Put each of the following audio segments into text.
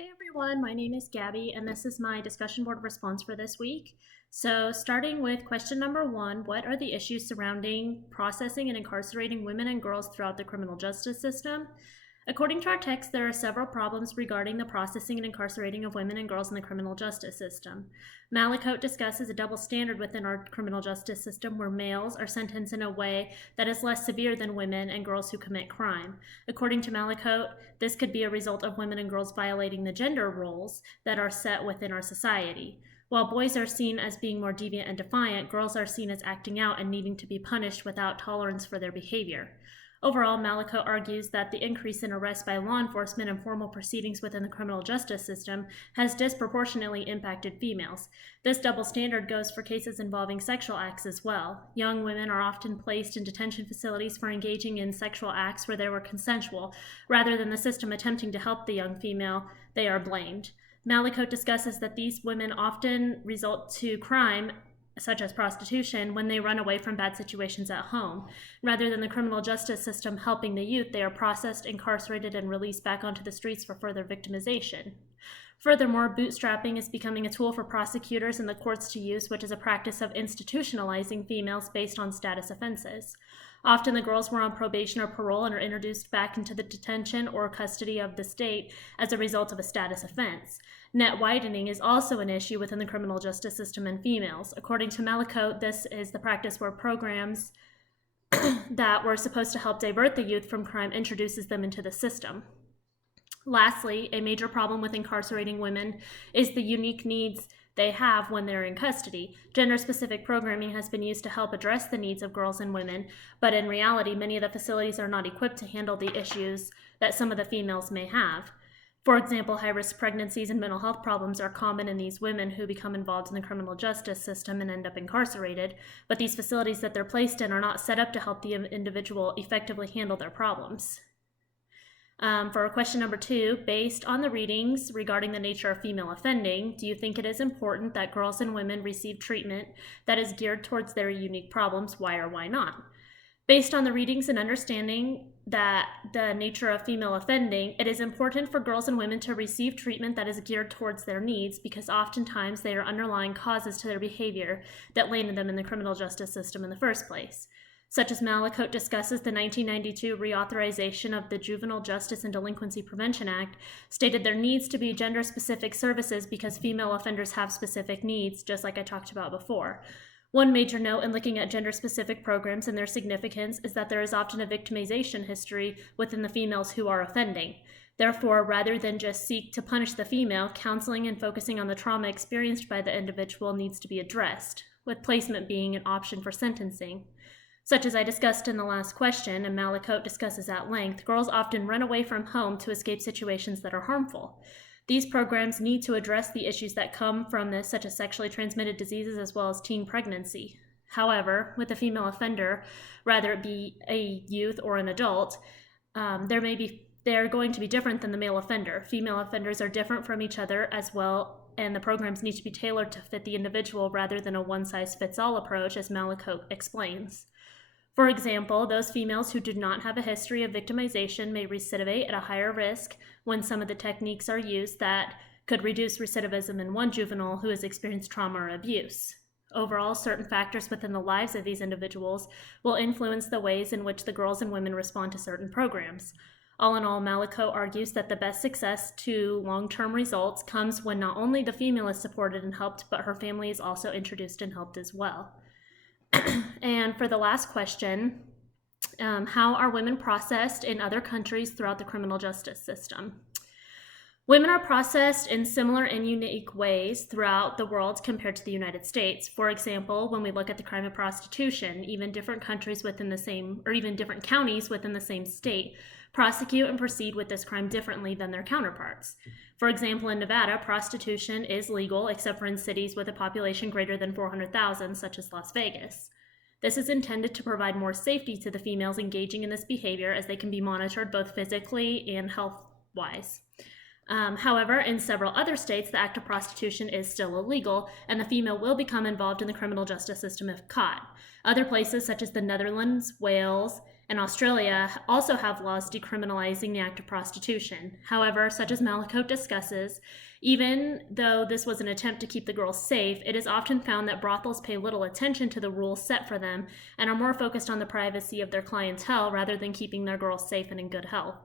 Hey everyone, my name is Gabby, and this is my discussion board response for this week. So, starting with question number 1, what are the issues surrounding processing and incarcerating women and girls throughout the criminal justice system? According to our text, there are several problems regarding the processing and incarcerating of women and girls in the criminal justice system. Malicote discusses a double standard within our criminal justice system where males are sentenced in a way that is less severe than women and girls who commit crime. According to Malicote, this could be a result of women and girls violating the gender roles that are set within our society. While boys are seen as being more deviant and defiant, girls are seen as acting out and needing to be punished without tolerance for their behavior. Overall, Malicote argues that the increase in arrests by law enforcement and formal proceedings within the criminal justice system has disproportionately impacted females. This double standard goes for cases involving sexual acts as well. Young women are often placed in detention facilities for engaging in sexual acts where they were consensual. Rather than the system attempting to help the young female, they are blamed. Malicote discusses that these women often result to crime such as prostitution, when they run away from bad situations at home. Rather than the criminal justice system helping the youth, they are processed, incarcerated, and released back onto the streets for further victimization. Furthermore, bootstrapping is becoming a tool for prosecutors and the courts to use, which is a practice of institutionalizing females based on status offenses. Often the girls were on probation or parole and are introduced back into the detention or custody of the state as a result of a status offense. Net widening is also an issue within the criminal justice system and females. According to Malicote, this is the practice where programs that were supposed to help divert the youth from crime introduces them into the system. Lastly, a major problem with incarcerating women is the unique needs they have when they're in custody. Gender-specific programming has been used to help address the needs of girls and women, but in reality, many of the facilities are not equipped to handle the issues that some of the females may have. For example, high-risk pregnancies and mental health problems are common in these women who become involved in the criminal justice system and end up incarcerated, but these facilities that they're placed in are not set up to help the individual effectively handle their problems. For question number 2, based on the readings regarding the nature of female offending, do you think it is important that girls and women receive treatment that is geared towards their unique problems? Why or why not? Based on the readings and understanding that the nature of female offending, it is important for girls and women to receive treatment that is geared towards their needs because oftentimes they are underlying causes to their behavior that landed them in the criminal justice system in the first place. Such as Malicote discusses the 1992 reauthorization of the Juvenile Justice and Delinquency Prevention Act, stated there needs to be gender-specific services because female offenders have specific needs, just like I talked about before. One major note in looking at gender-specific programs and their significance is that there is often a victimization history within the females who are offending. Therefore, rather than just seek to punish the female, counseling and focusing on the trauma experienced by the individual needs to be addressed, with placement being an option for sentencing. Such as I discussed in the last question, and Malicote discusses at length, girls often run away from home to escape situations that are harmful. These programs need to address the issues that come from this, such as sexually transmitted diseases as well as teen pregnancy. However, with a female offender, whether it be a youth or an adult, they're going to be different than the male offender. Female offenders are different from each other as well, and the programs need to be tailored to fit the individual rather than a one-size-fits-all approach, as Malicote explains. For example, those females who do not have a history of victimization may recidivate at a higher risk when some of the techniques are used that could reduce recidivism in one juvenile who has experienced trauma or abuse. Overall, certain factors within the lives of these individuals will influence the ways in which the girls and women respond to certain programs. All in all, Malicote argues that the best success to long-term results comes when not only the female is supported and helped, but her family is also introduced and helped as well. And for the last question, how are women processed in other countries throughout the criminal justice system? Women are processed in similar and unique ways throughout the world compared to the United States. For example, when we look at the crime of prostitution, even different countries within the same, or even different counties within the same state, prosecute and proceed with this crime differently than their counterparts. For example, in Nevada, prostitution is legal except for in cities with a population greater than 400,000, such as Las Vegas. This is intended to provide more safety to the females engaging in this behavior as they can be monitored both physically and health-wise. However, in several other states, the act of prostitution is still illegal, and the female will become involved in the criminal justice system if caught. Other places, such as the Netherlands, Wales, and Australia also have laws decriminalizing the act of prostitution. However, such as Malicote discusses, even though this was an attempt to keep the girls safe, it is often found that brothels pay little attention to the rules set for them and are more focused on the privacy of their clientele rather than keeping their girls safe and in good health.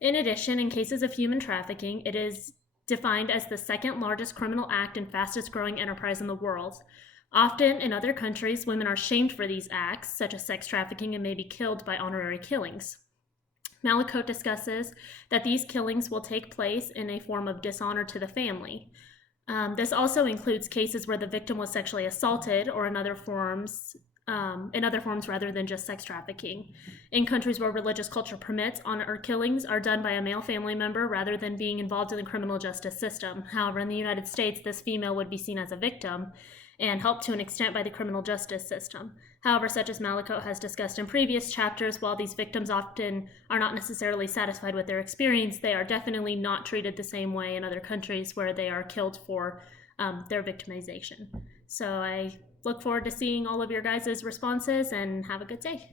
In addition, in cases of human trafficking, it is defined as the second largest criminal act and fastest growing enterprise in the world. Often in other countries, women are shamed for these acts, such as sex trafficking, and may be killed by honorary killings. Malicote discusses that these killings will take place in a form of dishonor to the family. This also includes cases where the victim was sexually assaulted or in other forms rather than just sex trafficking. In countries where religious culture permits, honor killings are done by a male family member rather than being involved in the criminal justice system. However, in the United States, this female would be seen as a victim and helped to an extent by the criminal justice system. However, such as Malicote has discussed in previous chapters, while these victims often are not necessarily satisfied with their experience, they are definitely not treated the same way in other countries where they are killed for their victimization. So I look forward to seeing all of your guys' responses, and have a good day.